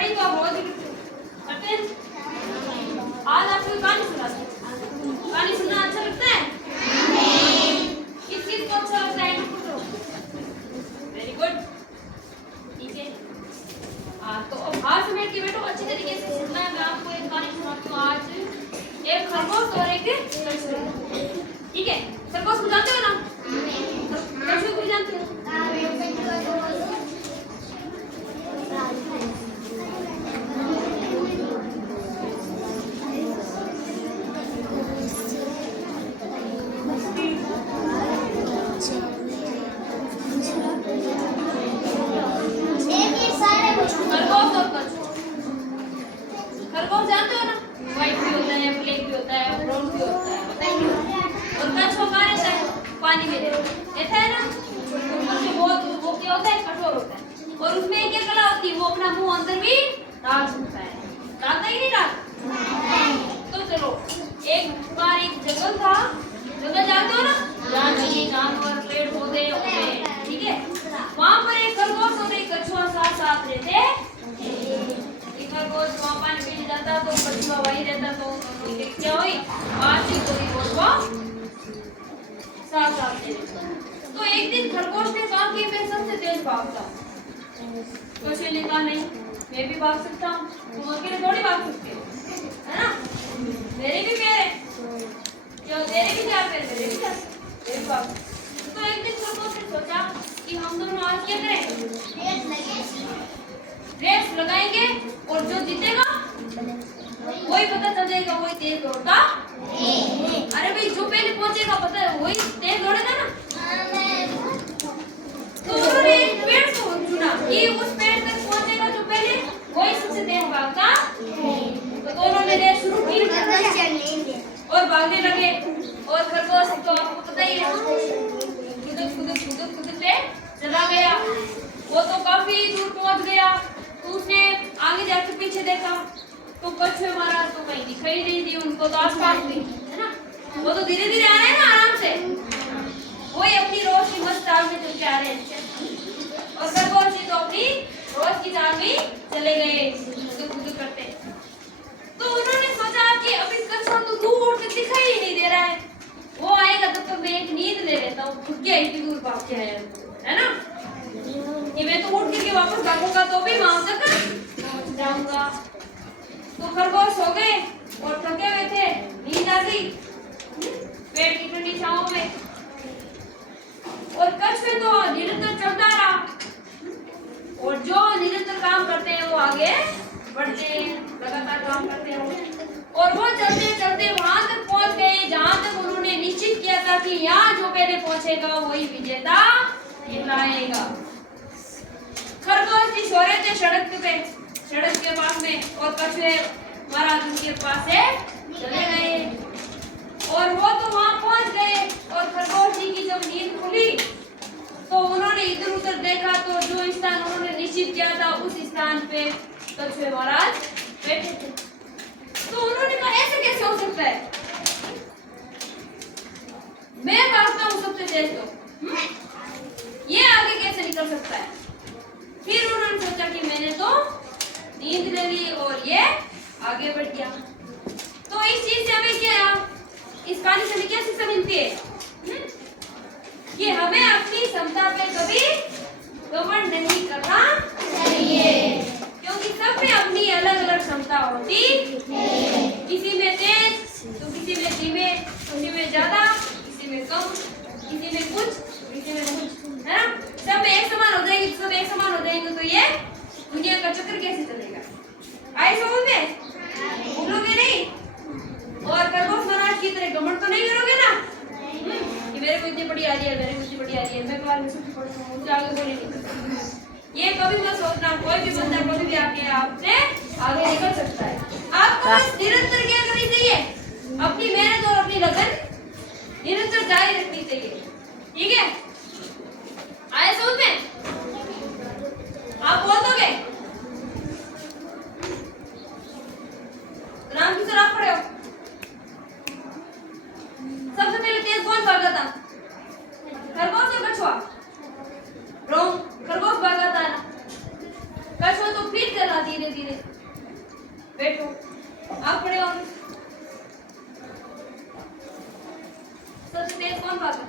पढ़ी तो आप रोज करते हैं। आज आपको कहानी सुनाते हैं। कहानी सुनना अच्छा लगता है? किस किस को अच्छा लगता है? वेरी गुड, ठीक है। तो अब हाथ से बैठ के बैठो, अच्छी तरीके से सुनना है। मैं आपको एक कहानी सुनाती हूँ आज, एक खरगोश और एक कछुआ। ठीक है, खरगोश को जानते हो ना? कछुए को जानते हो? खरगोश जानते हो ना? व्हाइट भी होता है, ब्लैक भी होता है, ब्राउन भी होता है, बताइए। और कछुआ कहाँ रहता है? पानी में रहता है ना? वो क्या होता है? कठोर होता है। और उसमें क्या कला होती है? वो अपना मुंह अंदर भी डाल सकता है। डालता ही नहीं डालता? तो चलो, एक बार एक जंगल था। जंगल जानते हो ना? जानवर, पेड़ पौधे होते हैं, ठीक है। वहाँ पर एक खरगोश और एक कछुआ साथ साथ रहते। खरगोश वहाँ पानी पीने जाता तो कछुआ वहीं रहता, तो क्या हुई? बातचीत हुई और वो साथ साथ रहते। तो एक दिन खरगोश ने कहा कि मैं सबसे तेज भागता हूँ। कछुए ने कहा नहीं, मैं भी भाग सकता हूँ। तुम अकेले थोड़ी भाग सकते हो, है ना? मेरे भी पैर है, क्यों? तेरे भी चार पैर, मेरे भी चार, मेरे भी भाग। तो एक दिन खरगोश ने सोचा कि हम दोनों आज क्या करें? रेस लगाएंगे और जो जीतेगा वही पता चल जाएगा वही तेज दौड़ता। अरे भाई, जो पहले पहुंचेगा पता है वही तेज दौड़ेगा ना। तो उन्होंने एक पेड़ को चुना कि उस पेड़ तक पहुंचेगा जो पहले, वही सबसे तेज भागता। तो दोनों ने रेस शुरू की और भागने लगे। और खरगोश तो आपको पता ही है, कूदते चला गया। वो तो काफी दूर पहुंच गया। तो उसने आगे जाके पीछे देखा तो कछुए महाराज तो कहीं दिखाई नहीं दी। उनको तो आसपास भी, है ना? वो तो धीरे धीरे आ रहे हैं ना, आराम से। वही अपनी रोज की मस्त चाल में चल के आ रहे हैं। और खरगोश जी तो अपनी रोज की चाल में चले गए कूद करते। तो उन्होंने सोचा कि अभी कछुआ तो दूर से दिखाई ही नहीं दे रहा है, वो आएगा तब तक मैं एक नींद ले लेता हूँ। खुद के इतनी दूर भाग के आया, है ना? कि मैं तो उठ के वापस भागूंगा तो भी वहां तक पहुंच जाऊंगा। तो खरगोश हो गए और थके हुए थे, नींद आ गई पेड़ की ठंडी छांव में। और कछुए तो निरंतर चलता रहा, और जो निरंतर काम करते हैं वो आगे बढ़ते हैं, लगातार काम करते हैं। और वो चलते चलते वहां तक पहुंच गए जहां तक उन्होंने निश्चित किया था कि यहाँ जो पहले पहुंचेगा वही विजेता कहलाएगा। खरगोश जी सो रहे थे सड़क के पास में, और कछुए महाराज उनके पास से चले गए। और वो तो वहां पहुंच गए। और खरगोश जी की जब नींद खुली तो उन्होंने इधर उधर देखा तो जो स्थान उन्होंने निश्चित किया था उस स्थान पे कछुए महाराज बैठे थे। तो उन्होंने कहा ऐसे कैसे हो सकता है? मैं भागता हूँ सबसे तेज, तो ये आगे कैसे निकल सकता है? फिर उन्होंने सोचा कि मैंने तो नींद ले ली और ये आगे बढ़ गया। तो इस चीज से हमें क्या, इस कहानी से हमें क्या शिक्षा मिलती है? कि हमें अपनी क्षमता पे कभी घमंड नहीं करना चाहिए, क्योंकि सब में अपनी अलग अलग क्षमता होती है। किसी में तेज तो किसी में धीमे, किसी में ज्यादा, किसी में कम, किसी में कुछ, किसी में कुछ, है ना? सब एक समान हो जाएंगे, सब एक समान हो जाएंगे तो ये दुनिया का चक्कर कैसे चलेगा? आई समझ में? भूलोगे नहीं? और खरगोश महाराज की तरह घमंड तो नहीं करोगे ना कि मेरे को इतनी बड़ी आ रही है, मेरे को इतनी बड़ी आ रही है, मैं बाहर में सबसे बड़ी हूँ, मुझे आगे बोले नहीं। ये कभी मत सोचना, कोई भी बंदा कभी भी आके आपसे आगे निकल सकता है। आपको बस निरंतर क्या करनी चाहिए? अपनी मेहनत और अपनी लगन निरंतर जारी रखनी चाहिए, ठीक है? आए समझ में? आप बोल दोगे? नाम किस तरह पढ़े हो? सबसे पहले तेज कौन भागा था? खरगोश या कछुआ? खरगोश भागा था ना। कछुआ तो फिर चला धीरे धीरे, बैठो, आप खड़े हो। सबसे तेज कौन भागा?